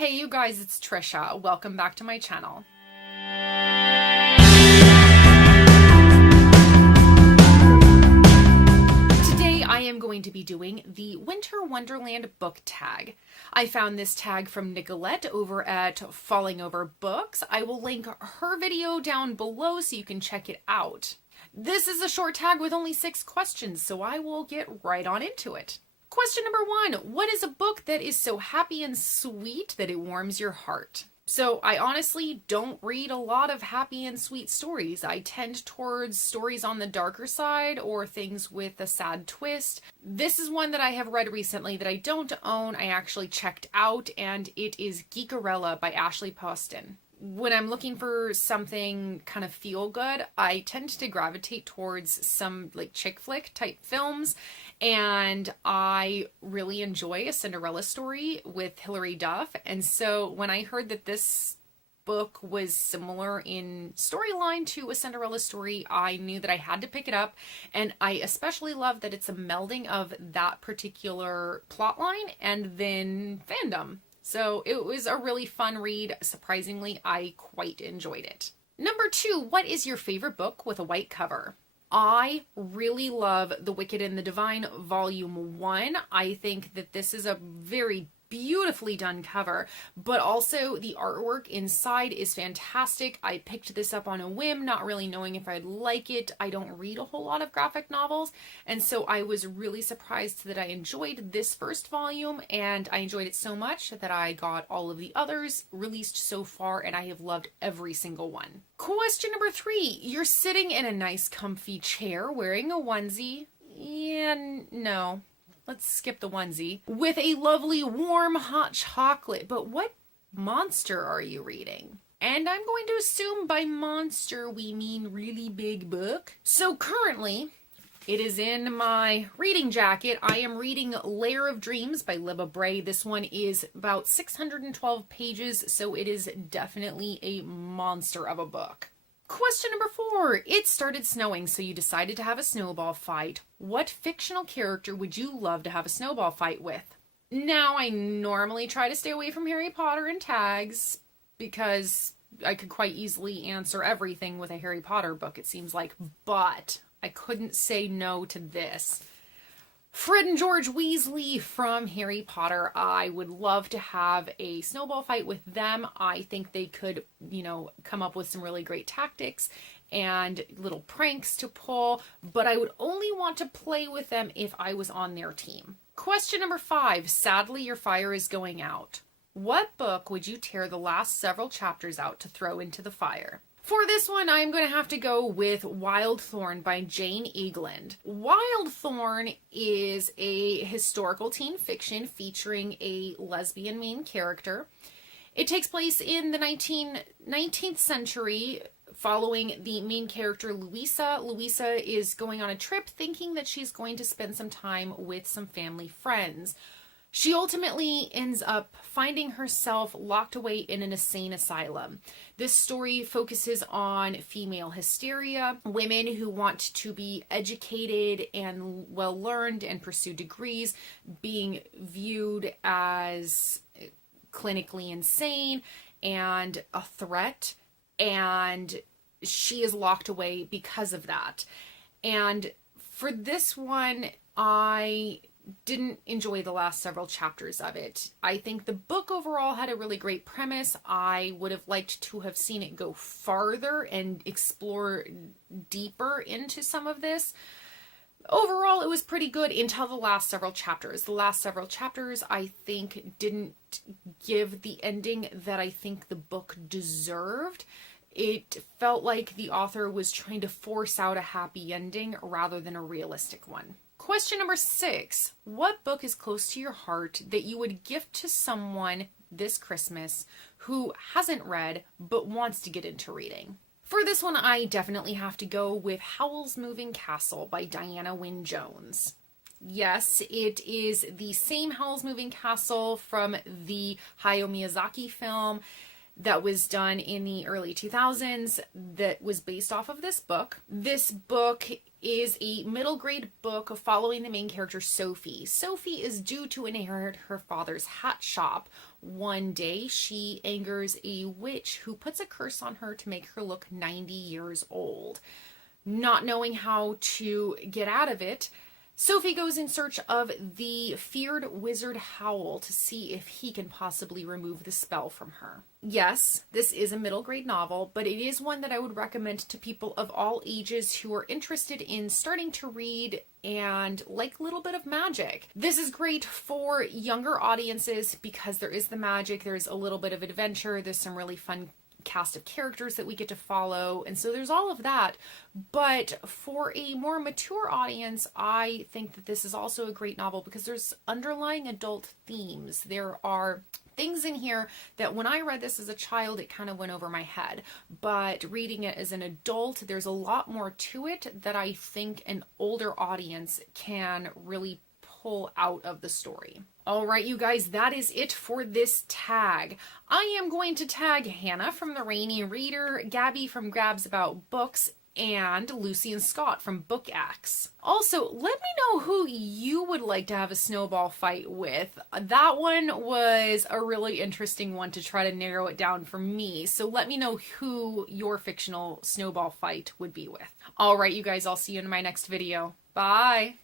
Hey you guys, it's Trisha. Welcome back to my channel. Today I am going to be doing the Winter Wonderland book tag. I found this tag from Nicolette over at Falling Over Books. I will link her video down below so you can check it out. This is a short tag with only 6 questions, so I will get right on into it. Question number 1, what is a book that is so happy and sweet that it warms your heart? So I honestly don't read a lot of happy and sweet stories. I tend towards stories on the darker side or things with a sad twist. This is one that I have read recently that I don't own. I actually checked out, and it is Geek Arella by Ashley Poston. When I'm looking for something kind of feel good, I tend to gravitate towards some like chick flick type films, and I really enjoy A Cinderella Story with Hilary Duff. And so when I heard that this book was similar in storyline to A Cinderella Story, I knew that I had to pick it up, and I especially love that it's a melding of that particular plotline and then fandom. So it was a really fun read. Surprisingly, I quite enjoyed it. Number 2, what is your favorite book with a white cover? I really love The Wicked and the Divine Volume 1. I think that this is a very beautifully done cover, but also the artwork inside is fantastic. I picked this up on a whim, not really knowing if I'd like it. I don't read a whole lot of graphic novels, and so I was really surprised that I enjoyed this first volume, and I enjoyed it so much that I got all of the others released so far, and I have loved every single one. Question number 3, you're sitting in a nice comfy chair wearing a onesie. Yeah, no. Let's skip the onesie. With a lovely warm hot chocolate. But what monster are you reading? And I'm going to assume by monster we mean really big book. So currently, it is in my reading jacket. I am reading Lair of Dreams by Libba Bray. This one is about 612 pages, so it is definitely a monster of a book. Question number 4. It started snowing, so you decided to have a snowball fight. What fictional character would you love to have a snowball fight with? Now, I normally try to stay away from Harry Potter and tags because I could quite easily answer everything with a Harry Potter book, it seems like, but I couldn't say no to this. Fred and George Weasley from Harry Potter. I would love to have a snowball fight with them. I think they could, come up with some really great tactics and little pranks to pull, but I would only want to play with them if I was on their team. Question number 5. Sadly, your fire is going out. What book would you tear the last several chapters out to throw into the fire? For this one, I'm going to have to go with Wild Thorn by Jane Eagland. Wild Thorn is a historical teen fiction featuring a lesbian main character. It takes place in the 19th century following the main character Louisa. Louisa is going on a trip thinking that she's going to spend some time with some family friends. She ultimately ends up finding herself locked away in an insane asylum. This story focuses on female hysteria, women who want to be educated and well-learned and pursue degrees, being viewed as clinically insane and a threat, and she is locked away because of that. And for this one, I didn't enjoy the last several chapters of it. I think the book overall had a really great premise. I would have liked to have seen it go farther and explore deeper into some of this. Overall, it was pretty good until the last several chapters. The last several chapters, I think, didn't give the ending that I think the book deserved. It felt like the author was trying to force out a happy ending rather than a realistic one. Question number 6. What book is close to your heart that you would gift to someone this Christmas who hasn't read but wants to get into reading? For this one, I definitely have to go with Howls Moving Castle by Diana Wynne Jones. Yes, it is the same Howls Moving Castle from the Hayao Miyazaki film. that was done in the early 2000s that was based off of this book. This book is a middle grade book following the main character Sophie. Sophie is due to inherit her father's hat shop. One day, she angers a witch who puts a curse on her to make her look 90 years old. Not knowing how to get out of it, Sophie goes in search of the feared wizard Howl to see if he can possibly remove the spell from her. Yes, this is a middle grade novel, but it is one that I would recommend to people of all ages who are interested in starting to read and like a little bit of magic. This is great for younger audiences because there is the magic, there's a little bit of adventure, there's some really fun cast of characters that we get to follow, and so there's all of that. But for a more mature audience, I think that this is also a great novel because there's underlying adult themes. There are things in here that when I read this as a child, it kind of went over my head, but reading it as an adult, there's a lot more to it that I think an older audience can really pull out of the story. All right, you guys, that is it for this tag. I am going to tag Hannah from The Rainy Reader, Gabby from Grabs About Books, and Lucy and Scott from Book Axe. Also, let me know who you would like to have a snowball fight with. That one was a really interesting one to try to narrow it down for me, so let me know who your fictional snowball fight would be with. All right, you guys, I'll see you in my next video. Bye!